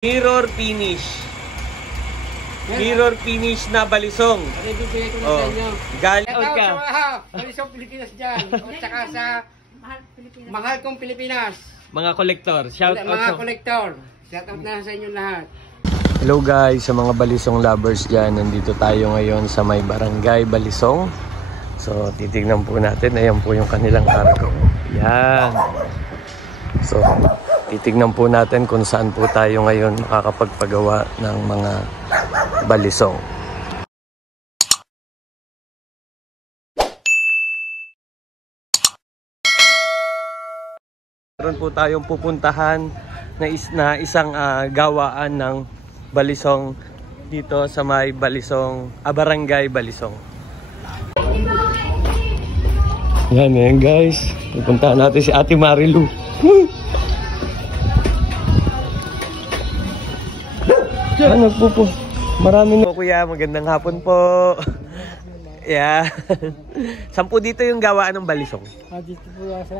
Mirror finish. Mirror finish na balisong. Bibigay ko na sa inyo. Galing Shout out ka. sa Balisong Pilipinas dyan. At saka sa mahal kong Pilipinas. Mga kolektor. Shout out Mga sa kolektor. Shout out na sa inyo lahat. Hello guys, sa mga balisong lovers dyan. Nandito tayo ngayon sa may barangay Balisong. So titignan po natin. Ayan po yung kanilang cargo. Yan. So titignan po natin kung saan po tayo ngayon makakapagpagawa ng mga balisong. Meron po tayong pupuntahan na isang gawaan ng balisong dito sa may Balisong, barangay Balisong. Yan guys, pupuntahan natin si Ate Marilu. Ano po? Marami na. Kuya, magandang hapon po. Yeah. Saan po dito yung gawaan ng balisong? Dito po sa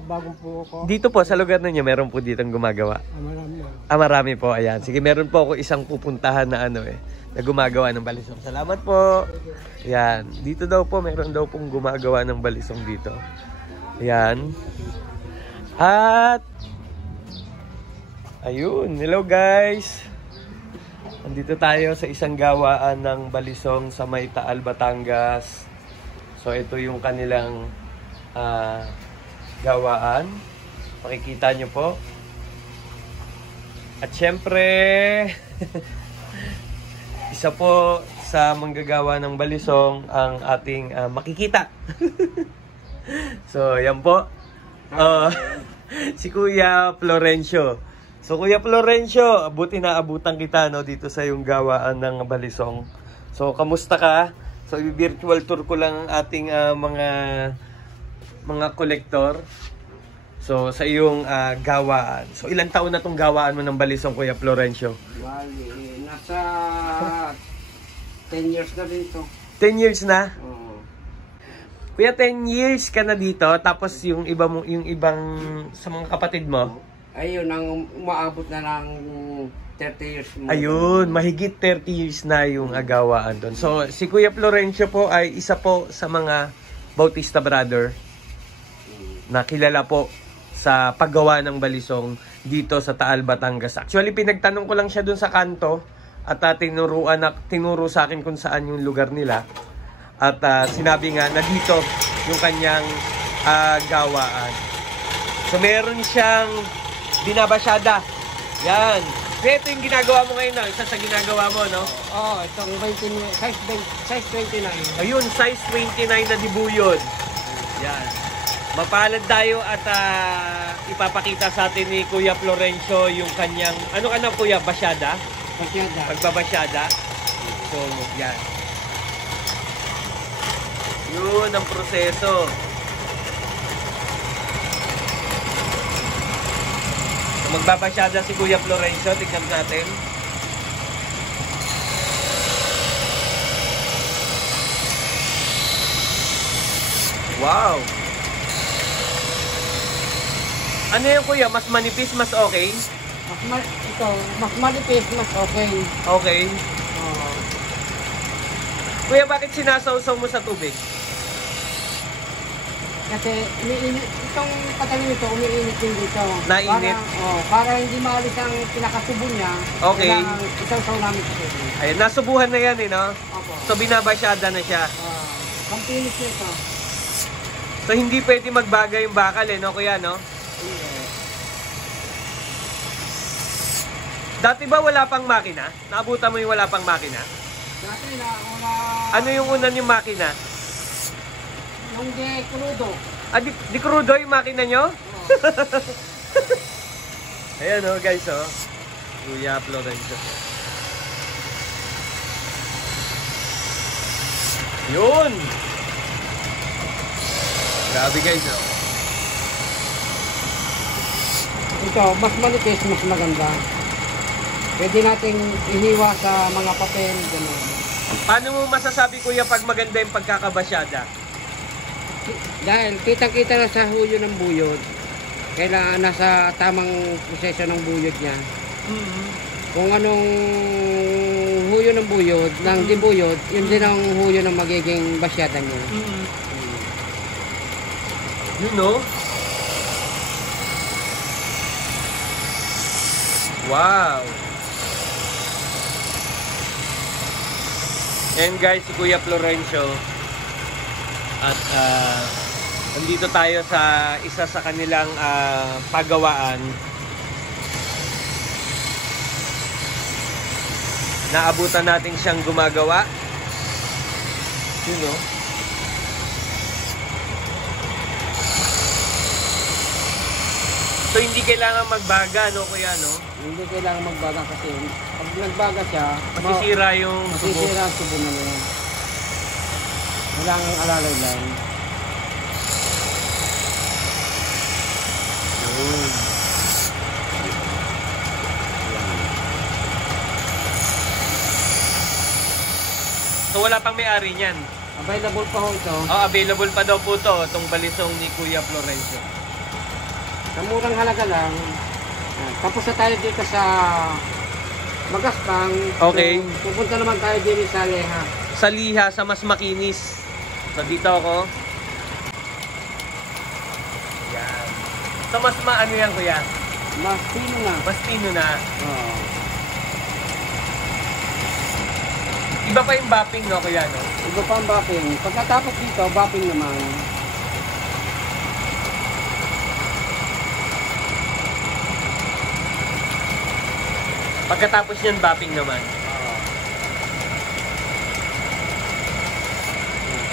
bagong po ako. Dito po, sa lugar ninyo, meron po ditong gumagawa. Marami. Marami po. Ayan. Sige, meron po ako isang pupuntahan na na gumagawa ng balisong. Salamat po. Ayan. Dito daw po, meron daw pong gumagawa ng balisong dito. Ayan. At ayun. Hello guys. Nandito tayo sa isang gawaan ng balisong sa may Taal, Batangas. So ito yung kanilang gawaan. Makikita nyo po. At syempre, isa po sa manggagawa ng balisong ang ating makikita. So yan po. Si Kuya Florencio. So Kuya Florencio, buti na abutan kita dito sa yung gawaan ng balisong. So kamusta ka? So virtual tour ko lang ang ating mga kolektor. So sa iyong gawaan. So ilang taon na tong gawaan mo ng balisong, Kuya Florencio? Wali, nasa 10 years na dito. 10 years na? Oo. Kuya, 10 years ka na dito, tapos yung ibang sa mga kapatid mo? Ayun, ang umaabot na ng 30 years. Ayun, mahigit 30 years na yung agawaan doon. So, si Kuya Florencio po ay isa po sa mga Bautista brother na kilala po sa paggawa ng balisong dito sa Taal, Batangas. Actually, pinagtanong ko lang siya doon sa kanto at tinuro sa akin kung saan yung lugar nila. At sinabi nga na dito yung kanyang gawaan. So, meron siyang binabasyada. Yan. Kaya ito yung ginagawa mo ngayon, isa sa ginagawa mo, no? Oo, itong size 29. Ayun, size 29 na dibuyod. Yan. Mapalad tayo at ipapakita sa atin ni Kuya Florencio yung kanyang, ano ka na Kuya, basyada? Basyada. Pagbabasyada. So, yan. Yun ang proseso. Magbabasyada si Kuya Florencio. Tignan natin. Wow! Ano yung Kuya? Mas manipis, mas okay? Mas manipis, mas okay. Okay. Kuya, bakit sinasawsaw mo sa tubig? Kasi itong patalim nito, umiinit din dito. Nainit? Para hindi maalis ang pinakasubo niya. Okay. Isaw-saw namin sa tubig. Ayun, nasubuhan na yan no? Opo. So binabasyada na siya. Pang-finish nito. So hindi pwede magbaga yung bakal no Kuya, no? Dati ba wala pang makina? Naabutan mo yung wala pang makina? Dati Ano yung unan yung makina? Yung de crudo. Di crudo yung makina nyo? Ayan guys Kuya Florencio. Yun! Grabe guys Ito, mas manipis, mas maganda. Pwede nating ihiwa sa mga papel. Ganun. Paano mo masasabi Kuya pag maganda yung pagkakabasyada? Dahil kitang-kita na sa huyo ng buyod. Kailangan nasa tamang proseso ng buyod niya. Mm. Kung anong huyo ng buyod, ng dibuyod, yun din ang huyo ng magiging basyada niya. Mm. Yun, no? Wow! And guys, si Kuya Florencio. At nandito tayo sa isa sa kanilang pagawaan. Naabutan natin siyang gumagawa. Yun, no? So, hindi kailangan magbaga, no, Kuya, no? Hindi kailangan magbaga kasi pag nagbaga siya, Masisira yung tubo. masisira ang tubo na yun. Kailangan alalay lang. Yun. So, wala pang may-ari niyan. Available pa ho ito. Oh, available pa daw po to, itong balisong ni Kuya Florencio. Sa murang halaga lang. Tapos na tayo dito sa Magaspang. Okay. So, pupunta naman tayo dito sa Leha. Sa Liha, sa mas makinis. So, dito ako. Yan. So, mas maano yan, Kuya? Mas pino na. Mas pino na. Oo. Iba pa yung bapping, no, Kuya, no? Iba pa ang bapping. Pagkatapos dito, bapping naman. Pagkatapos niyan, bapping naman.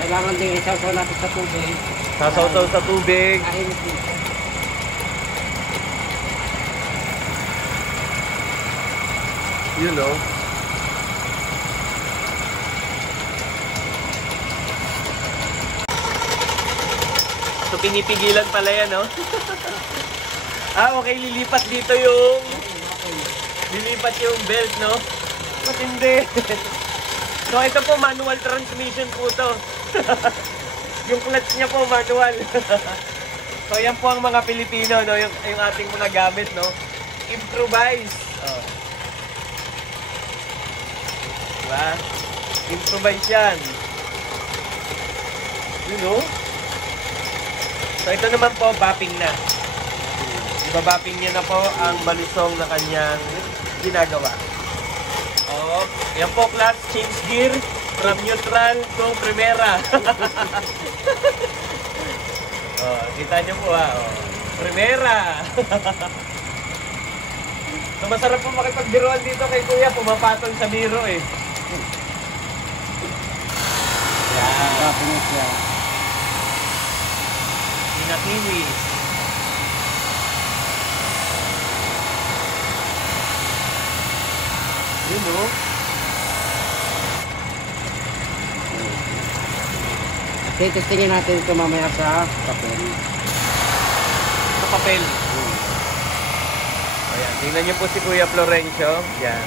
Kailangan din isasaw natin sa tubig. Sasaw-saw sa tubig. Kainit dito. Yun, no? So, pinipigilan pala yan, no? Okay, lilipat dito yung... Lilipat yung belt, no? Matindi. So, ito po, manual transmission po to. Yung clutch niya po, manual. So, yan po ang mga Pilipino, no? Yung ating mga gamit, no? Improvise. Oh. Diba? Improvise yan. You know? So, ito naman po, bapping na. Ibabapping niya na po ang balisong na kanyang ginagawa. Oh, yan po, clutch, change gear from neutral to primera. Oh, kita niyo po ha. Oh, primera. So, masarap po makipagbiruan dito kay Kuya. Pumapatol sa biro eh. Yan. Bapping na siya. Pinakiwi. Yun, no? Testingin natin ito mamaya sa papel. Sa papel. Ayan, tingnan niyo po si Kuya Florencio. Yan.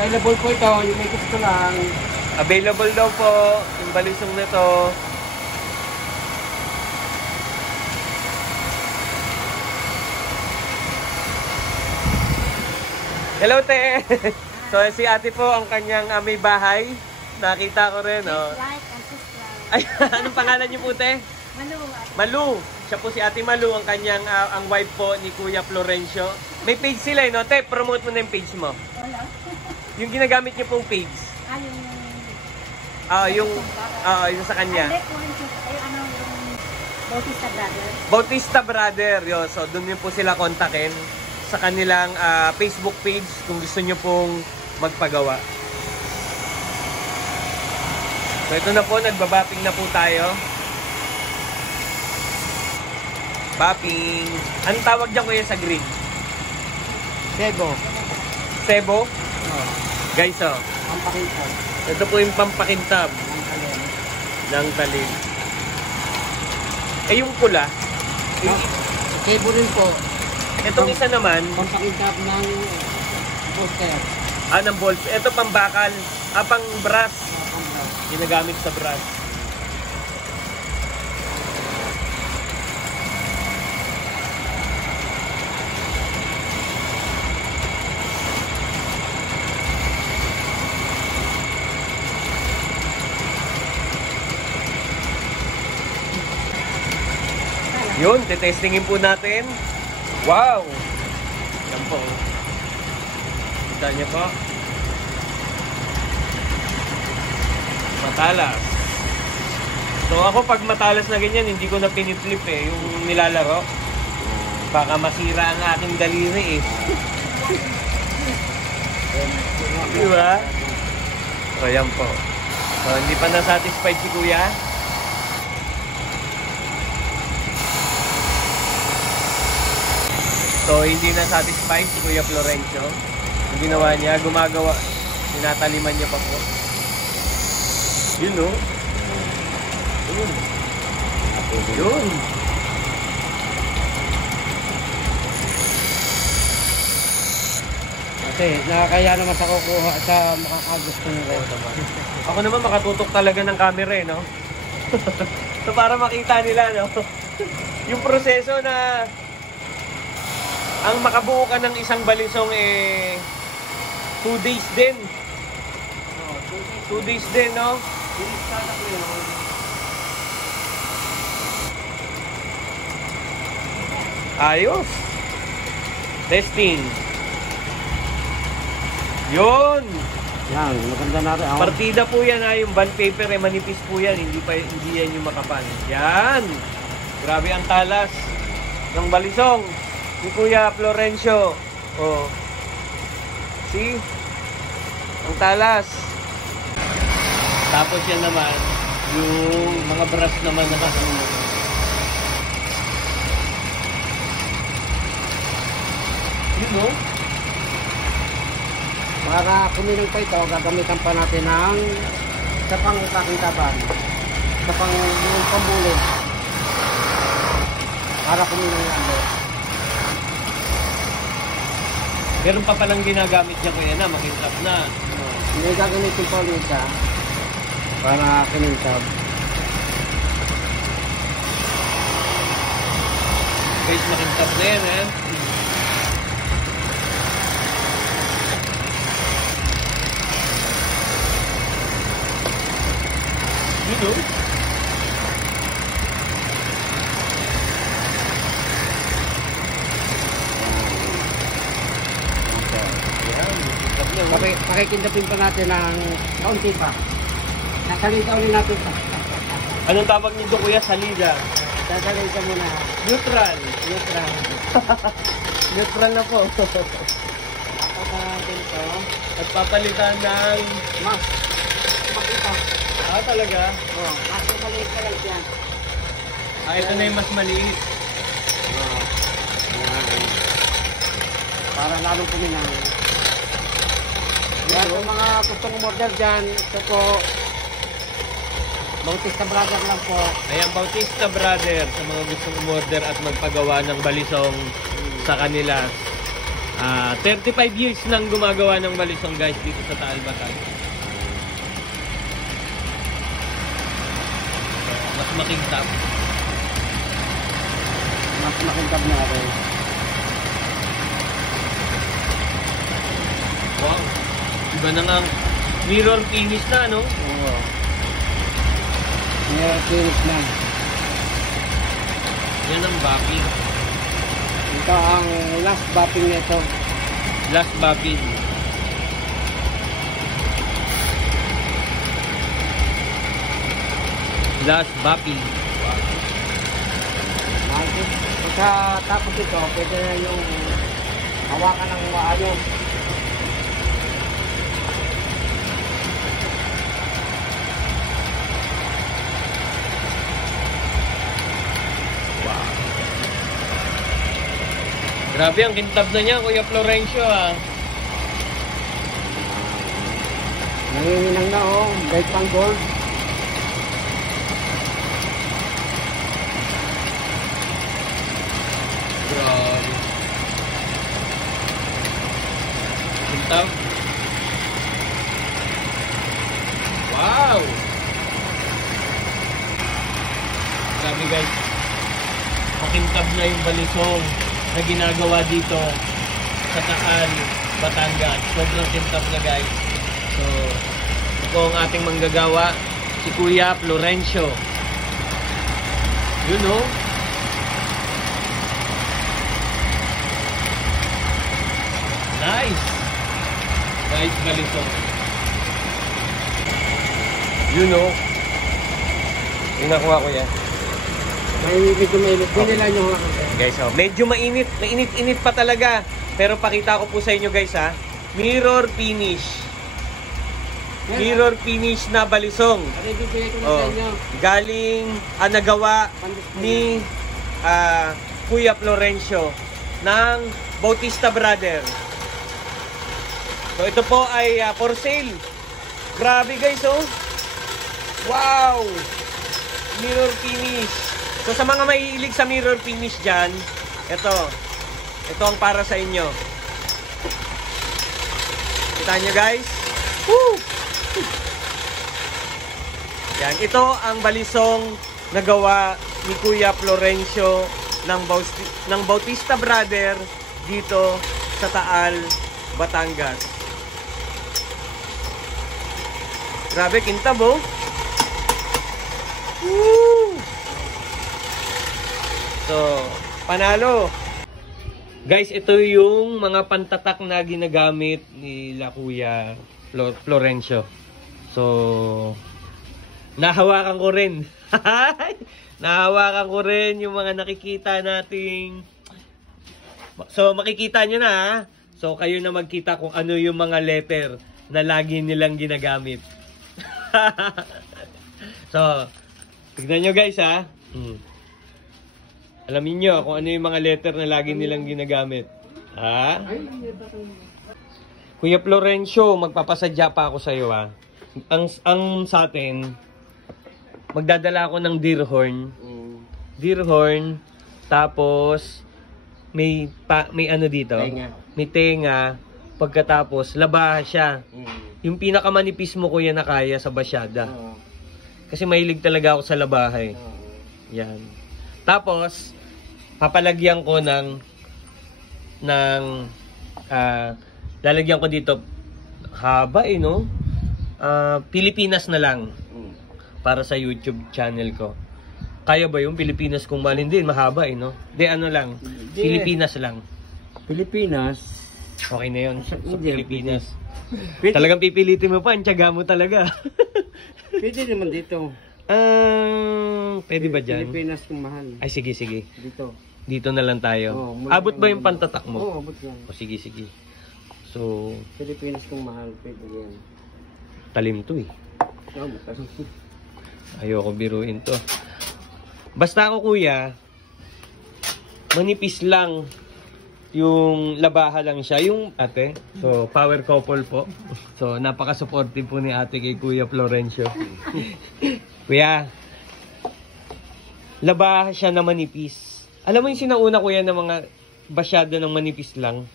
Available po ito, yung may gusto lang. Available daw po yung balisong nito. Hello, te! So, si ate po ang kanyang may bahay. Nakita ko rin, oh. Like and subscribe. Ay, anong pangalan niyo po, te? Malu. Malu. Siya po si Ate Malu, ang kanyang, ang wife po ni Kuya Florencio. May page sila, no? Te, promote mo na yung page mo. Wala. Yung ginagamit niyo pong page. Yung... Yung sa kanya. Ay, ano yung Bautista Brother. Bautista Brother, yo. So, doon niyo po sila kontakin sa kanilang Facebook page kung gusto niyo pong magpagawa. So, ito na po, nagbabapping na po tayo. Bapping. Anong tawag dyan, Kuya, sa green? Sebo. Sebo? Oh, Guys, oh. ang pakinta. Ito po yung pampakintab Ang kalyan. ng talim. Eh, yung pula. Yung, Sebo rin po. itong isa naman, Pampakintab ng booster. ng balls. Ito pang bakal. Pang brass. ginagamit sa brand. Yun, tetestingin po natin. Wow! Yan po. Kita niyo po. Matalas. So ako pag matalas na ganyan, hindi ko na piniflip eh, yung nilalaro. Baka masira ang aking daliri eh. Diba? So yan po. So hindi pa na-satisfied si Kuya. So hindi na-satisfied si Kuya Florencio. Ang ginawa niya, gumagawa, tinataliman niya pa po. Yun no? Yun. Yun. Kasi nakakaya naman sa kukuha sa makakagusto nila. Ako naman makatutok talaga ng camera eh, no? So para makita nila, no? Yung proseso na ang makabuo ka ng isang balisong eh 2 days din. 2 days din, no? Ayos. Testing. Yun. Yan, maganda natin. Partida po yan ha, yung bond paper eh, manipis po yan, hindi yan yung makapal. Yan. Grabe ang talas ng balisong ni Kuya Florencio. Oh. See? Ang talas. Tapos yan naman, yung mga brush naman na kasunod. You know? Para kumilang pa ito, gagamitan pa natin ng sa pangkakintaban. Sa yung pambuli. Para kumilang yan. Meron pa palang ginagamit niya Kuya na, makintab na. May gagamitin pa ulit siya para kumintab. Guys, makintab na yan eh. You know? Pakikindapin pa natin ng kaunti pa. Nasalita ulit natin pa. Anong tawag nito Kuya? Salida. Sasalita muna. Neutral. Neutral. Neutral na po. Tapos natin ito. At papalitan ng... Mas. Makita. talaga? Oh, mas maliit ka lang yan. Ito na yung mas maliit. Oh. Para lalong kuminang. Yan, kung mga gustong umorder dyan, ito po, Bautista Brother lang po. Ayan, Bautista Brother, sa mga gustong umorder at magpagawa ng balisong sa kanila. 35 years nang gumagawa ng balisong guys dito sa Taal Bataan. Mas makintab. Mas makintab na rin. Wow. Iba na nga mirror finish na, no? Oo. Mirror finish na. Yan ang bapping. Ito ang last bapping nito. Last bapping. Last bapping. Sa tapos ito, pwede na yung hawakan ng maayos. Grabe ang kintab na niya, Kuya Florencio, ah. Nanginginang na, oh. Bright pang gold. Grabe. Kintab. Wow! Grabe guys. Makintab na yung balisong na ginagawa dito sa Taal, Batangas. Sobrang kintab na guys. So, ito ang ating manggagawa, si Kuya Florencio. You know? Nice! Nice balisong. You know? Yung nakuha ko yan. May medyo mainit. Binila nyo nga. Guys, oh, medyo mainit. Mainit-init pa talaga. Pero pakita ko po sa inyo guys ha. Mirror finish. Mirror finish na balisong. Bibigay ko na Oh, sa inyo. galing nagawa ni Kuya Florencio ng Bautista Brother. So ito po ay for sale. Grabe guys oh. Wow! Mirror finish. So sa mga mahilig sa mirror finish dyan, ito ang para sa inyo. Kita nyo guys? Woo! Yan, ito ang balisong nagawa ni Kuya Florencio ng Bautista Brother dito sa Taal, Batangas. Grabe, kintab oh. Woo! So, panalo. Guys, ito yung mga pantatak na ginagamit ni Kuya Florencio. So, nahawakan ko rin. Nahawakan ko rin yung mga nakikita nating. So, makikita nyo na ha. So, kayo na magkita kung ano yung mga letter na lagi nilang ginagamit. So, tignan nyo guys ha. Alamin nyo kung ano yung mga letter na lagi nilang ginagamit. Ha? Kuya Florencio, magpapasadya pa ako sa iyo ha. Ang sa atin, magdadala ako ng deer horn. Deer horn, tapos may ano dito? Tenga. May tenga. Pagkatapos, labaha siya. Yung pinakamanipis mo kuya na kaya sa basyada. Kasi mahilig talaga ako sa labahay. Yan. Tapos, papalagyan ko ng lalagyan ko dito haba no? Pilipinas na lang para sa YouTube channel ko. Kaya ba yung Pilipinas kung mahal? Hindi, mahaba no? Di ano lang, Pilipinas lang. Pilipinas. Okay na yun. Sa Hindi, Pilipinas. Pwede. Talagang pipilitin mo pa, ang tiyaga mo talaga. Pwede naman dito. Pwede ba dyan? Pilipinas kung mahal. Ay, sige, sige. Dito. Dito na lang tayo. Oo, Abot ba yung pantatak mo? Oo, abot yan. O, sige, sige. So, Pilipinas kung mahal. Pwede yan. talim to eh. Oo, mataas. Ayoko biruin to. Basta ako kuya, manipis lang. Yung labaha lang siya. Yung ate, so power couple po. So napaka-supportive po ni ate kay Kuya Florencio. Kuya, labaha siya na manipis. Alam mo yung sinauna kuya ng mga basyada ng manipis lang?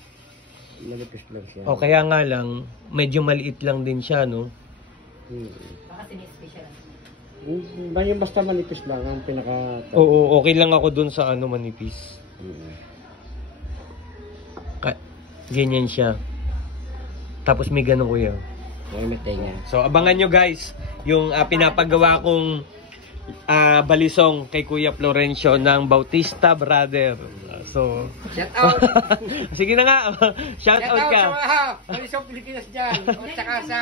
Manipis lang siya. O kaya nga lang, medyo maliit lang din siya, no? Baka sinispesyal. Yung basta manipis lang ang pinaka... Oo, okay lang ako dun sa ano manipis. Ganyan siya. Tapos may ganun kuya. May tenga. So abangan nyo guys yung pinapagawa kong balisong kay Kuya Florencio ng Bautista Brother. So Shout out! sige na nga. Shout out ka. sa mga Balisong Pilipinas dyan. At saka sa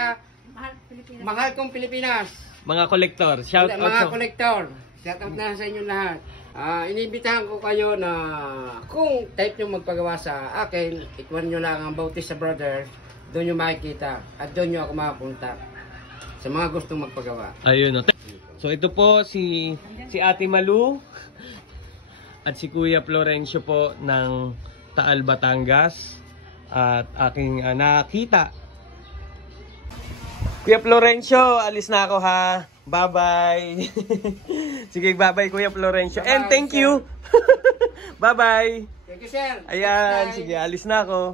Mahal Pilipinas. mahal kong Pilipinas. Mga kolektor. Shout out Mga sa kolektor. Shout out na sa inyo lahat. Inibitahan ko kayo na kung type nyo magpagawa sa akin, ikuan nyo lang ang Bautista Brothers, doon nyo makikita at doon nyo ako makapunta sa mga gustong magpagawa. Ayun. No. So ito po si Ate Malu at si Kuya Florencio po ng Taal, Batangas at aking nakita. Kuya Florencio, alis na ako ha. Bye-bye. Sige, bye-bye Kuya Florencio. Bye-bye, And thank sir. you. Bye-bye. Thank you, sir. Ayan, Bye. sige, alis na ako.